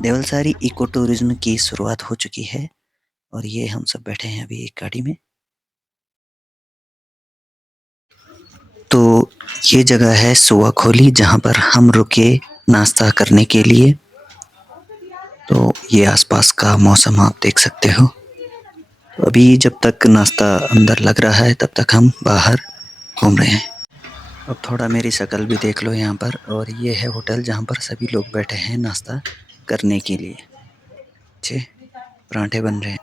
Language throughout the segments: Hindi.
देवलसारी इको टूरिज्म की शुरुआत हो चुकी है और ये हम सब बैठे हैं अभी एक गाड़ी में। तो ये जगह है सुआ खोली, जहाँ पर हम रुके नाश्ता करने के लिए। तो ये आसपास का मौसम आप देख सकते हो। तो अभी जब तक नाश्ता अंदर लग रहा है तब तक हम बाहर घूम रहे हैं। अब थोड़ा मेरी शक्ल भी देख लो यहाँ पर। और ये है होटल जहाँ पर सभी लोग बैठे हैं नाश्ता करने के लिए। अच्छे पराठे बन रहे हैं।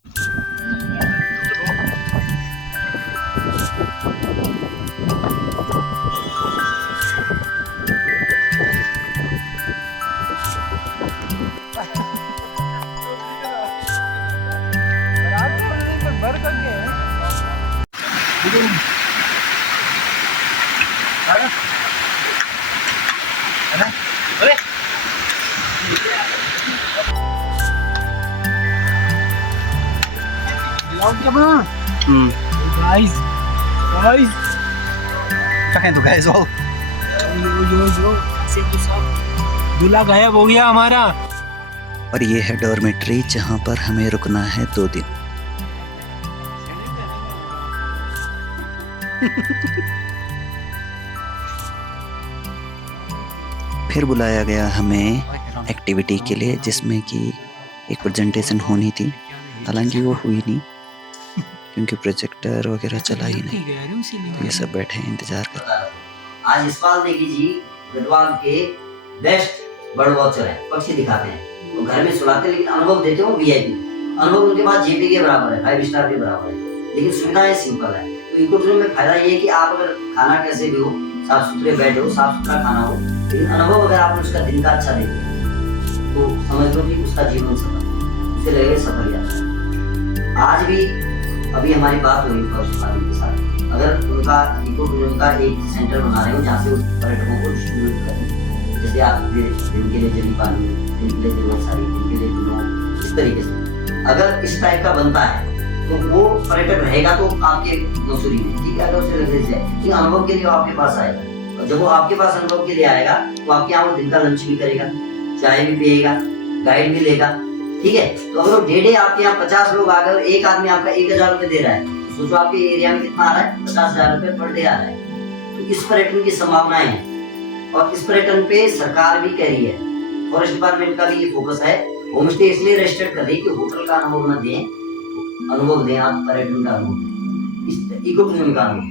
Guys, guys, कहें तो गाइस वो यो दूल्हा गायब हो गया हमारा। और ये है डॉर्मेट्री, जहाँ पर हमें रुकना है 2 दिन। फिर बुलाया गया हमें एक्टिविटी के लिए, जिसमें कि एक प्रेजेंटेशन होनी थी। हालांकि वो हुई नहीं क्योंकि प्रोजेक्टर वगैरह चला ही नहीं। तो ये सब बैठे हैं इंतजार कर। आज इस्पाल नेगी जी गढ़वाल के बेस्ट बर्ड वॉचर है, पक्षी दिखाते हैं। वो घर में सुलाते लेकिन अनुभव देते हो वीआईपी। अनुभव उनके पास जेपी के बराबर है, 5 स्टार के बराबर है, लेकिन सुविधाएं सिंपल है। तो इको टूरिज्म में फायदा ये है कि आप अगर खाना कैसे भी हो, साफ सुथरे बैठे हो, साफ सुथरा खाना हो, लेकिन अनुभव अगर आपने उसका दिन का अच्छा देते तो समझ लो कि उसका जीवन सफल, उसे लगेगा सफल यात्रा है। आज भी अभी हमारी बात हुई फर्स्ट वाले के साथ, अगर उनका इको टूरिज्म का एक सेंटर बना रहे हो जहाँ से पर्यटकों को डिस्ट्रीब्यूट करें, जैसे आप दिन के लिए जली पानी, दिन के लिए देवलसारी, दिन के लिए गुनो, इस तरीके से अगर इस टाइप का बनता है तो वो पर्यटक रहेगा तो आपके मसूरी में, ठीक है, अगर उसे लगे जाए लेकिन अनुभव के लिए आपके पास आएगा। और जब वो आपके पास अनुभव के लिए आएगा तो आपके यहाँ वो दिन का लंच भी करेगा, चाय भी पिएगा, गाइड भी लेगा, ठीक है। तो अगर डे आपके यहाँ 50 लोग आ गए और एक आदमी आपका 1000 रुपए दे रहा है, तो सोचो आपके एरिया में कितना आ रहा है, 50,000 रुपए पर डे आ रहा है। तो इस पर्यटन की संभावनाएं हैं और इस पर्यटन पे सरकार भी कह रही है, फॉरेस्ट डिपार्टमेंट का भी ये फोकस है। होम स्टे इसलिए रजिस्टर्ड कर रही है कि होटल का अनुभव न दें, अनुभव दें आप, पर्यटन का अनुभव दें, इस इको टूरिज्म का अनुभव,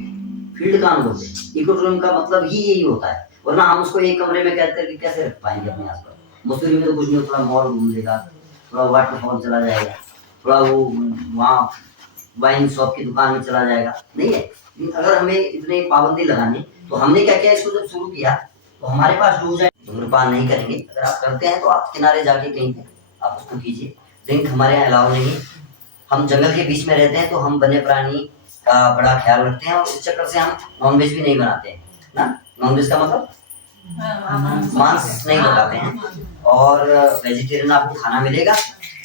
फील्ड का अनुभव दें। इको टूरिज्म का मतलब ही यही होता है, वरना हम उसको एक कमरे में कहते हैं कि कैसे रख पाएंगे अपने आसपास। मसूरी में तो कुछ नहीं, थोड़ा मॉल घूम लेगा, थोड़ा वाटरफॉल चला जाएगा, थोड़ा वो वहाँ वाइन शॉप की दुकान में चला जाएगा, नहीं है। अगर हमें इतने पाबंदी लगानी, तो हमने क्या किया, इसको जब शुरू किया तो हमारे पास रूल्स है, धूम्रपान नहीं करेंगे। अगर आप करते हैं तो आप किनारे जाके कहीं पे आप उसको कीजिए। ड्रिंक हमारे यहाँ अलाउ नहीं है। हम जंगल के बीच में रहते हैं तो हम वन्य प्राणी का बड़ा ख्याल रखते हैं और इस चक्कर से हम नॉनवेज भी नहीं बनाते हैं ना। नॉनवेज का मतलब मांस नहीं बनाते हैं और वेजिटेरियन आपको खाना मिलेगा।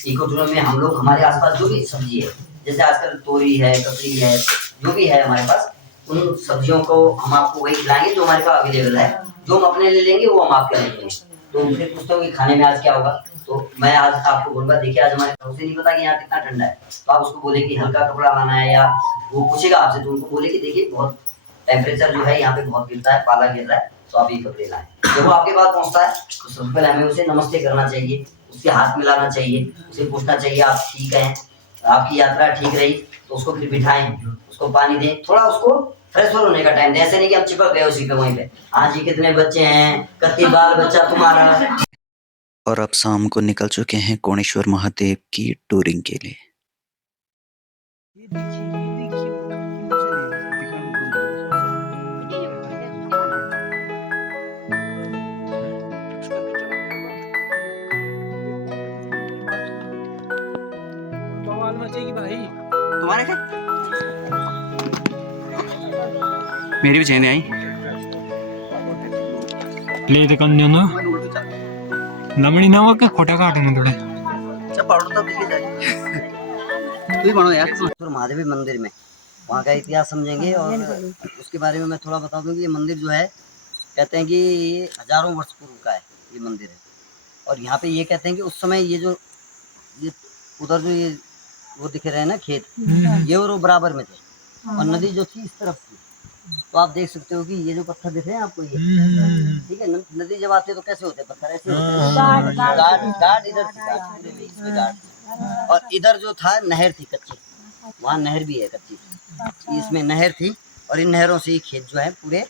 इको टूरिज्म में हम लोग हमारे आसपास जो भी सब्जी है, जैसे आजकल तोरी है, ककड़ी है, जो भी है हमारे पास, उन सब्जियों को हम आपको वही खिलाएंगे जो हमारे पास अवेलेबल है। जो हम अपने लिए लेंगे वो हम आपके लिए लेंगे। तो फिर पूछते हो कि खाने में आज क्या होगा, तो मैं आज आपको बोलूंगा, देखिए आज हमारे उसे नहीं पता कि यहाँ कितना ठंडा है, तो आप उसको बोले कि हल्का कपड़ा लाना है, या वो पूछेगा आपसे तो उनको बोले कि देखिए बहुत टेम्परेचर जो है यहाँ पे बहुत गिरता है, पाला गिर रहा है, तो आप ये कपड़े लाएं। जब वो आपके पास पहुंचता है तो सबसे पहले हमें उसे नमस्ते करना चाहिए, उसके हाथ मिलाना चाहिए, उसे पूछना चाहिए आप ठीक हैं, आपकी यात्रा ठीक रही, तो उसको फिर बिठाएं, उसको पानी दें, थोड़ा उसको फ्रेश होने का टाइम दें। ऐसे नहीं कि आप चिपक गए उसी पे वहीं पे, हाँ जी कितने बच्चे हैं, कत्ती बाल बच्चा तुम्हारा। और अब शाम को निकल चुके हैं कोणेश्वर महादेव की टूरिंग के लिए। भाई तुम्हारे थे मेरी भी चेन आई ले तो कन्या ना लमड़ी ना हो के खोटा काटे ना थोड़े पाउडर तो दिखे जाए। तू ही बनो यार। महादेवी मंदिर में वहाँ का इतिहास समझेंगे और उसके बारे में मैं थोड़ा बता दूं कि ये मंदिर जो है, कहते हैं कि ये हजारों वर्ष पूर्व का है ये मंदिर है। और यहाँ पे ये कहते हैं कि उस समय ये उधर जो ये वो दिख रहे हैं ना खेत, ये और वो बराबर में थे और नदी जो थी इस तरफ थी। तो आप देख सकते हो कि ये जो पत्थर दिख रहे हैं आपको, ये ठीक है। नदी जब आती है तो कैसे होते हैं पत्थर, ऐसे होते हैं। गाड़ इधर थी, गाड़ पूरे में इसमें गाड़ थी। और इधर जो था नहर थी कच्ची, वहाँ नहर भी है कच्ची, इसमें नहर थी और इन नहरों से ही खेत जो है पूरे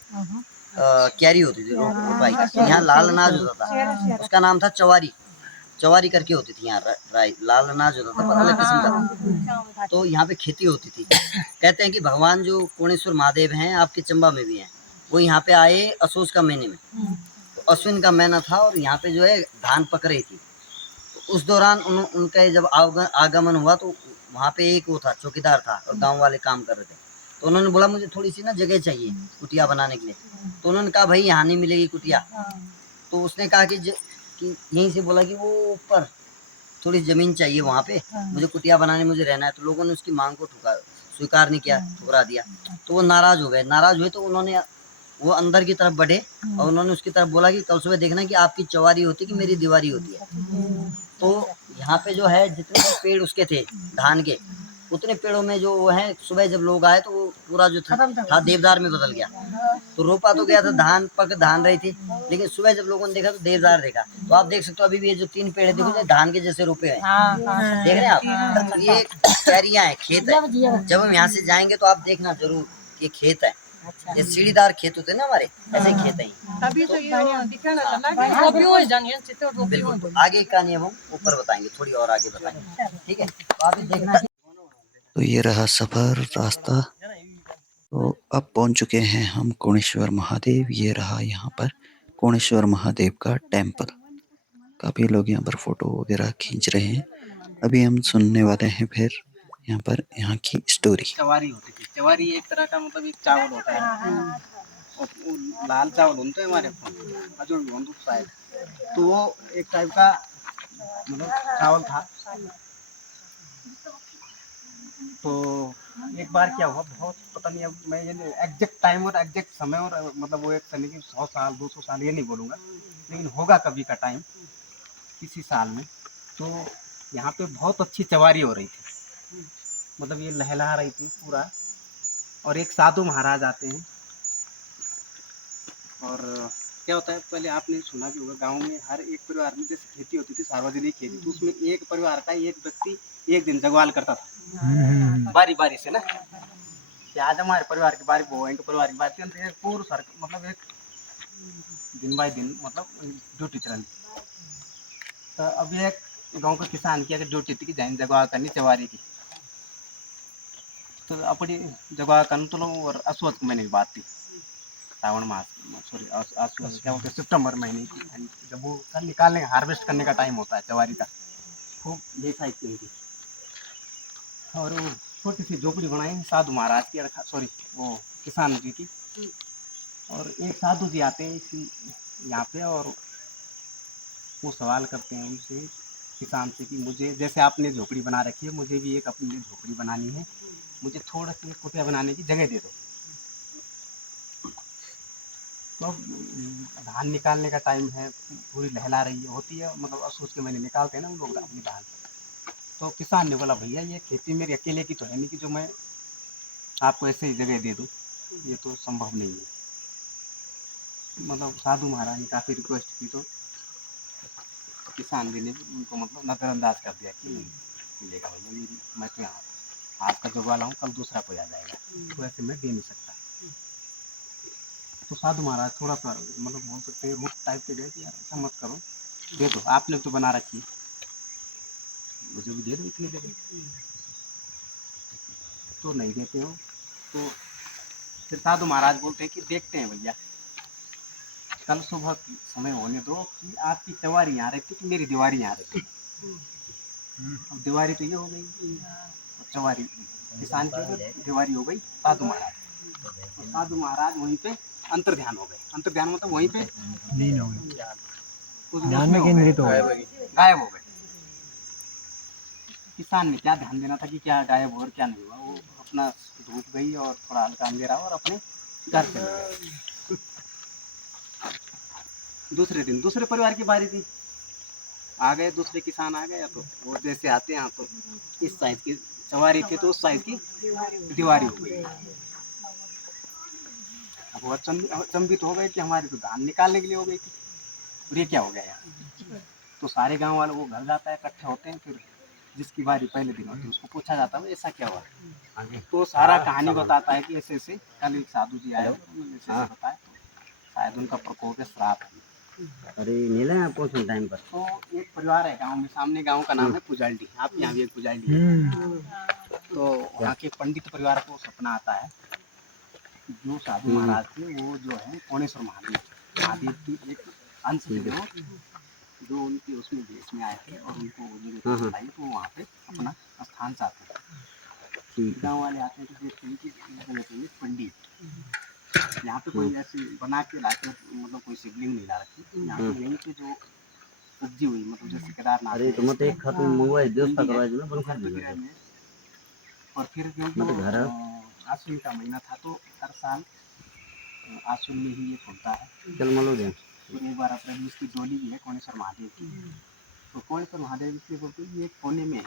क्यारी होती थी, रोपाई। यहाँ लाल अनाज होता था, उसका नाम था चवारी। चवारी करके होती थी यहाँ लाल अनाज होता था पर अलग किस्म का था। तो यहाँ पे खेती होती थी। कहते हैं कि भगवान जो कोणेश्वर महादेव हैं आपके चंबा में भी हैं, वो यहाँ पे आए असोज का महीने में, तो अश्विन का महीना था और यहाँ पे जो है धान पक रही थी। तो उस दौरान उनका जब आगमन हुआ तो वहाँ पे एक वो था, चौकीदार था और गाँव वाले काम कर रहे थे। तो उन्होंने बोला मुझे थोड़ी सी ना जगह चाहिए कुटिया बनाने के लिए। तो उन्होंने कहा भाई यहाँ नहीं मिलेगी कुटिया। तो उसने कहा कि यहीं से बोला कि वो ऊपर थोड़ी ज़मीन चाहिए वहाँ पे, मुझे कुटिया बनाने, मुझे रहना है। तो लोगों ने उसकी मांग को स्वीकार नहीं किया, ठुकरा दिया। तो वो नाराज़ हो गए। नाराज़ हुए तो उन्होंने वो अंदर की तरफ बढ़े और उन्होंने उसकी तरफ बोला कि कल सुबह देखना कि आपकी चवारी होती कि मेरी दीवारी होती है। तो यहाँ पे जो है जितने भी पेड़ उसके थे धान के, उतने पेड़ों में जो है सुबह जब लोग आए तो वो पूरा जो था देवदार में बदल गया। तो रोपा तो गया था, धान रही थी, लेकिन सुबह जब लोगों ने देखा तो देवदार देखा। तो आप देख सकते हो अभी भी ये जो 3 पेड़ है देखो धान के जैसे रोपे हैं, देख रहे हैं आप। ये क्यारियां है, खेत है। जब हम यहाँ से जाएंगे तो आप देखना जरूर ये खेत है। ये सीढ़ीदार खेत होते हैं ना हमारे, ऐसे खेत है। अभी तो ये दिखाना लगा अभी हो जानी है चित्र तो बिल्कुल। तो आगे का नहीं हम ऊपर बताएंगे, थोड़ी और आगे बताएंगे, ठीक है। तो आप देखना। तो ये रहा सफ़र रास्ता। तो अब पहुंच चुके हैं हम कोणेश्वर महादेव। ये रहा यहाँ पर कोणेश्वर महादेव का टेम्पल। काफ़ी लोग यहाँ पर फ़ोटो वगैरह खींच रहे हैं। अभी हम सुनने वाले हैं फिर यहाँ की स्टोरी। चवारी होती थी। चवारी एक तरह का मतलब एक चावल होता है और वो लाल चावल होते हैं हमारे अजून भी शायद। तो वो एक टाइप का मतलब चावल था। तो एक बार क्या हुआ, बहुत पता नहीं, अब मैं ये एग्जैक्ट टाइम और एग्जैक्ट समय और मतलब वो एक समय की 100 साल 200 साल ये नहीं बोलूँगा, लेकिन होगा कभी का टाइम किसी साल में। तो यहाँ पे बहुत अच्छी चवारी हो रही थी, मतलब ये लहला रही थी पूरा। और एक साधु महाराज आते हैं और क्या होता है, पहले आपने सुना भी होगा गांव में हर एक परिवार में जैसे खेती होती थी, सार्वजनिक खेती, तो उसमें एक परिवार का एक व्यक्ति एक दिन जगवाल करता था बारी बारी से ना, कि आज हमारे परिवार की बारी, वो इनके परिवार की बारी, तो एक पूरा सर मतलब एक दिन बाय दिन मतलब ड्यूटी चलनी। तो अब एक गाँव के किसान की अगर ड्यूटी थी कि जाइन जगवा करनी चवारी की, तो अपनी जगह करने तो और अश्वत्थ महीने की बात थी, श्रावण मास, सॉरी क्या बोलते हैं, सितंबर महीने की। जब वो निकालने हार्वेस्ट करने का टाइम होता है चवारी का, खूब बेसाई की थी। और वो छोटी सी झोपड़ी बनाई साधु महाराज की, सॉरी वो किसान जी की। और एक साधु जी आते हैं यहाँ पे और वो सवाल करते हैं उनसे, किसान से, कि मुझे जैसे आपने झोपड़ी बना रखी है, मुझे भी एक अपनी झोपड़ी बनानी है, मुझे थोड़ा सी कुटिया बनाने की जगह दे दो। तो धान निकालने का टाइम है, पूरी लहला रही होती है, मतलब असोच के महीने निकालते हैं ना उन लोग अपनी धान। तो किसान ने बोला भैया ये खेती मेरी अकेले की तो है नहीं कि जो मैं आपको ऐसे ही जगह दे दूँ, ये तो संभव नहीं है। मतलब साधु महाराज ने काफ़ी रिक्वेस्ट की तो किसान जी ने उनको मतलब नज़रअंदाज कर दिया कि नहीं मिलेगा भैया, मेरी मैं तो यहाँ आज का जो वाला हूँ कल दूसरा कोई आ जाएगा, तो ऐसे मैं दे नहीं सकता। तो साधु महाराज थोड़ा सा मतलब बोल सकते हैं रूट टाइप के गए कि यार ऐसा मत करो, दे दो, आपने तो बना रखी है, मुझे भी दे दो इतनी जगह। तो नहीं देते हो। तो फिर साधु महाराज बोलते हैं कि देखते हैं भैया, कल सुबह समय होने दो कि आपकी चवारी यहाँ रहती कि मेरी दीवारी यहाँ रहती। अब दीवारी तो ये हो गई, चवारी किसान की दीवारी हो गई साधु महाराज। तो साधु महाराज वहीं पे अंतर ध्यान हो गए। अंतर ध्यान मतलब वहीं पे लीन हो गए, कुछ ध्यान में केंद्रित हो गए, गायब हो गए। किसान ने क्या ध्यान देना था कि क्या गायब हुआ और क्या नहीं हुआ, वो अपना धूप गई और थोड़ा हल्का अंधेरा और अपने घर चले गए। दूसरे दिन दूसरे परिवार की बारी थी। आ गए दूसरे किसान आ गए तो वो जैसे आते हैं तो इस साइज की सवारी थी तो उस साइज की दीवारी हो गई। अब वो अचंभित हो गए कि हमारी तो धान निकालने के लिए हो गई थी, और ये क्या हो गया यार। तो सारे गांव वालों को घर जाता है, इकट्ठे होते हैं, फिर जिसकी बारी पहले दिन होती है उसको पूछा जाता है ऐसा क्या हुआ। तो सारा कहानी बताता है कि ऐसे ऐसे कल एक साधु जी आए, उन्होंने ऐसे ऐसे बताया, तो शायद उनका प्रकोप है, श्राप है। अरे मिले हैं आपको सुन टाइम पर। तो एक परिवार है गांव में, सामने गांव का नाम है पुजाल्डी, आप यहाँ भी एक पुजाल्डी है। तो वहाँ के पंडित परिवार को सपना आता है कि जो साधु महाराज थे वो जो है कोणेश्वर महादेव की एक अंश थे वो, जो उनके उसमें देश में आए थे और उनको वो जगह बताई, तो वहाँ पे अपना स्थान चाहते थे। गाँव वाले आते हैं तो देखते हैं कि इस जगह पे पंडित यहाँ पे कोई ऐसी बना के लाके मतलब कोई शिवलिंग नहीं ला रखी, यहाँ पे यहीं पे जो उपजी हुई मतलब जैसे केदारनाथ। अरे तो मत एक खत्म हुआ है व्यवस्था करवा दो ना बंखा में। और फिर क्योंकि आश्विन का महीना था तो हर साल आश्विन में ही ये खुलता है। चल मलो दे फिर एक बार अप्रैल में इसकी डोली भी है कोणेश्वर महादेव की। तो कोणेश्वर महादेव इसलिए बोलते हैं ये कोने में है,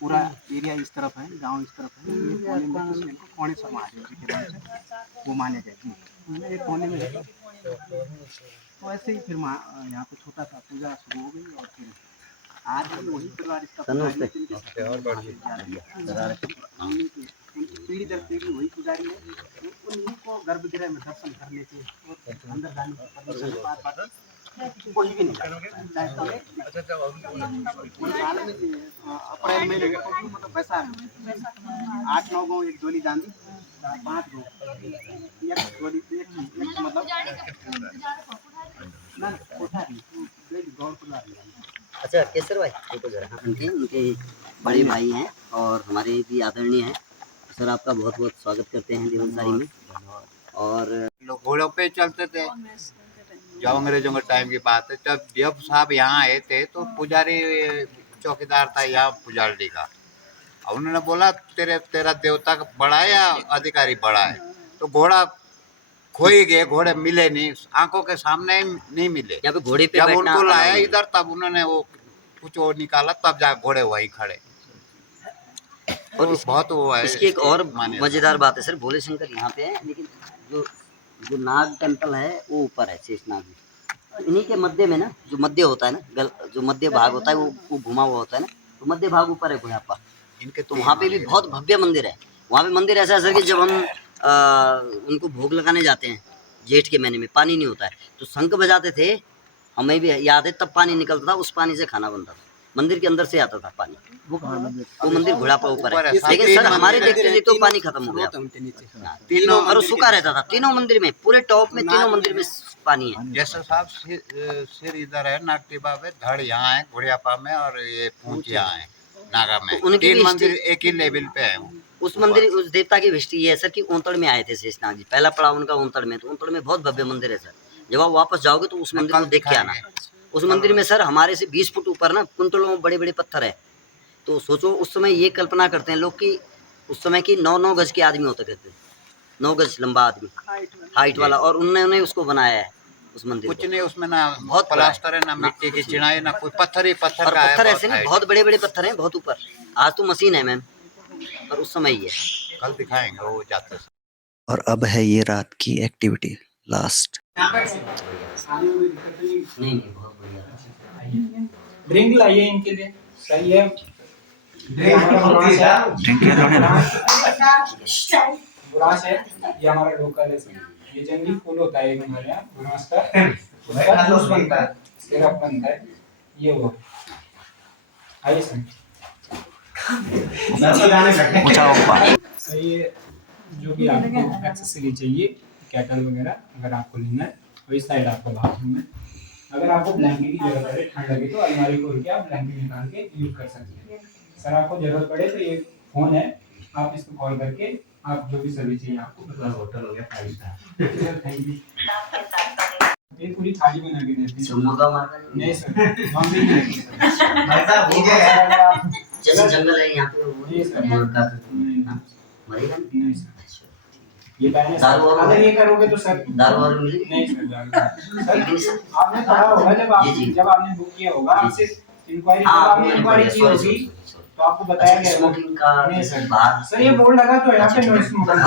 पूरा एरिया इस तरफ है, गांव इस तरफ है, ये कोने में इसलिए इनको कोणेश्वर महादेव जी के नाम से वो माने गए जी, ये कोने में है। तो ऐसे ही फिर यहाँ पे छोटा सा पूजा शुरू हो गई और फिर आज भी वही परिवार इसका पीढ़ी दर पीढ़ी वही पुजारी है, उन्हीं को गर्भगृह में दर्शन करने के और अंदर जाने की परमिशन कोई भी नहीं चाहे अप्रैल महीने मतलब वैसा 8-9 गाँव एक डोली जानी, 5 गाँव एक डोली एक मतलब ना गौर परिवार। अच्छा केसर भाई फोटो जरा उनके बड़े भाई हैं और हमारे भी आदरणीय हैं सर, आपका बहुत बहुत स्वागत करते हैं जीवनसारी में। और लोग घोड़ों पे चलते थे जब अंग्रेजों के टाइम की बात है, जब साहब यहाँ आए थे तो पुजारी चौकीदार था यहाँ पुजारी का, और उन्होंने बोला तेरा देवता बड़ा है या अधिकारी बड़ा है, तो घोड़ा खो ही गए, घोड़े मिले नहीं, आंखों के सामने नहीं मिले। यहाँ पे घोड़े पे जब उनको लाया इधर तब उन्होंने वो कुछ और निकाला, तब जा घोड़े वहीं खड़े। और बहुत वो है। इसकी एक और मजेदार बात है सर, भोले शंकर यहाँ पे है, लेकिन जो नाग टेम्पल है वो ऊपर है, शेषनाग जी। इन्हीं के मध्य में ना जो मध्य होता है ना, जो मध्य भाग होता है वो घुमा हुआ होता है ना, तो मध्य भाग ऊपर है घोड़ापा इनके। तो वहाँ पे भी बहुत भव्य मंदिर है। वहाँ पे मंदिर ऐसा है सर कि जब हम उनको भोग लगाने जाते हैं जेठ के महीने में, पानी नहीं होता है तो शंख बजाते थे, हमें भी याद है, तब पानी निकलता था, उस पानी से खाना बनता था, मंदिर के अंदर से आता था पानी। वो मंदिर घोड़ापा ऊपर है, लेकिन सर हमारे देखते देखते तो पानी खत्म हो गया, तीनों और सूखा रहता था तीनों मंदिर में, पूरे टॉप में तीनों मंदिर में पानी है। जैसे साहब सिर इधर है नागटिबा में, धड़ यहाँ है घोड़ियापा में, और ये पूंछ यहाँ है नागा में। तो उनकी 3 मंदिर एक ही लेवल पे है। उस मंदिर उस देवता की हिस्ट्री ये है सर कि ओंतड़ में आए थे शेषनाग जी, पहला पड़ाव उनका ओंतड़ में, तो ओंतड़ में बहुत भव्य मंदिर है सर। जब आप वापस जाओगे तो उस मंदिर को देख के आना। उस मंदिर में सर हमारे से 20 फुट ऊपर ना कुंतलों में बड़े बड़े पत्थर है। तो सोचो उस समय ये कल्पना करते हैं लोग कि उस समय की 9-9 गज के आदमी होते कहते, 9 गज लंबा आदमी हाइट वाला, और उन्होंने उसको बनाया है उस मंदिर। कुछ नहीं उसमें ना बहुत प्लास्टर है, ना मिट्टी की चिनाई, ना कोई पत्थर ही पत्थर का है। पत्थर ऐसे नहीं, बहुत बड़े बड़े पत्थर हैं, बहुत ऊपर। आज तो मशीन है मैम, पर उस समय ही है। कल दिखाएंगे वो जाते। और अब है ये रात की एक्टिविटी लास्ट। नहीं बहुत बढ़िया। ड्रिंक लाइए इनके लिए, सही है। ड्रिंक बुरास है, ये हमारा लोकल है सर। ये जंगली फूल होता है एक हमारे यहाँ बुरास का, उसका जूस बनता है, सिरप बनता है, ये वो। आइए सर। सही है, जो भी आपको एक्सेसरी चाहिए, कैटल वगैरह अगर आपको लेना है, और इस साइड आपका बाथरूम है। अगर आपको ब्लैंकेट की जरूरत पड़े, ठंड लगे तो अलमारी खोल के आप ब्लैंकेट निकाल के यूज कर सकते हैं। सर आपको जरूरत पड़े तो ये फोन है, आप इसको कॉल करके आप जो भी सर्विस चाहिए आपको, मतलब होटल हो गया 5 स्टार। Thank you. ये पूरी थाली बना के देते हैं। नहीं सर, नॉन वेज नहीं सर। जैसे जंगल है यहाँ पे, ये सर मरेगा नहीं सर। ये बैन है सर। दारू और अगर ये करोगे तो सर दारू और मिली नहीं सर, दारू सर आपने पढ़ा होगा जब जी, जी। आपने बुक किया होगा आपसे इंक्वायरी हाँ, आपने इंक्वायरी की होगी तो आपको बताया गया होगा। स्मोकिंग का नहीं सर बाहर सर ये बोर्ड लगा तो यहाँ पे नो स्मोकिंग।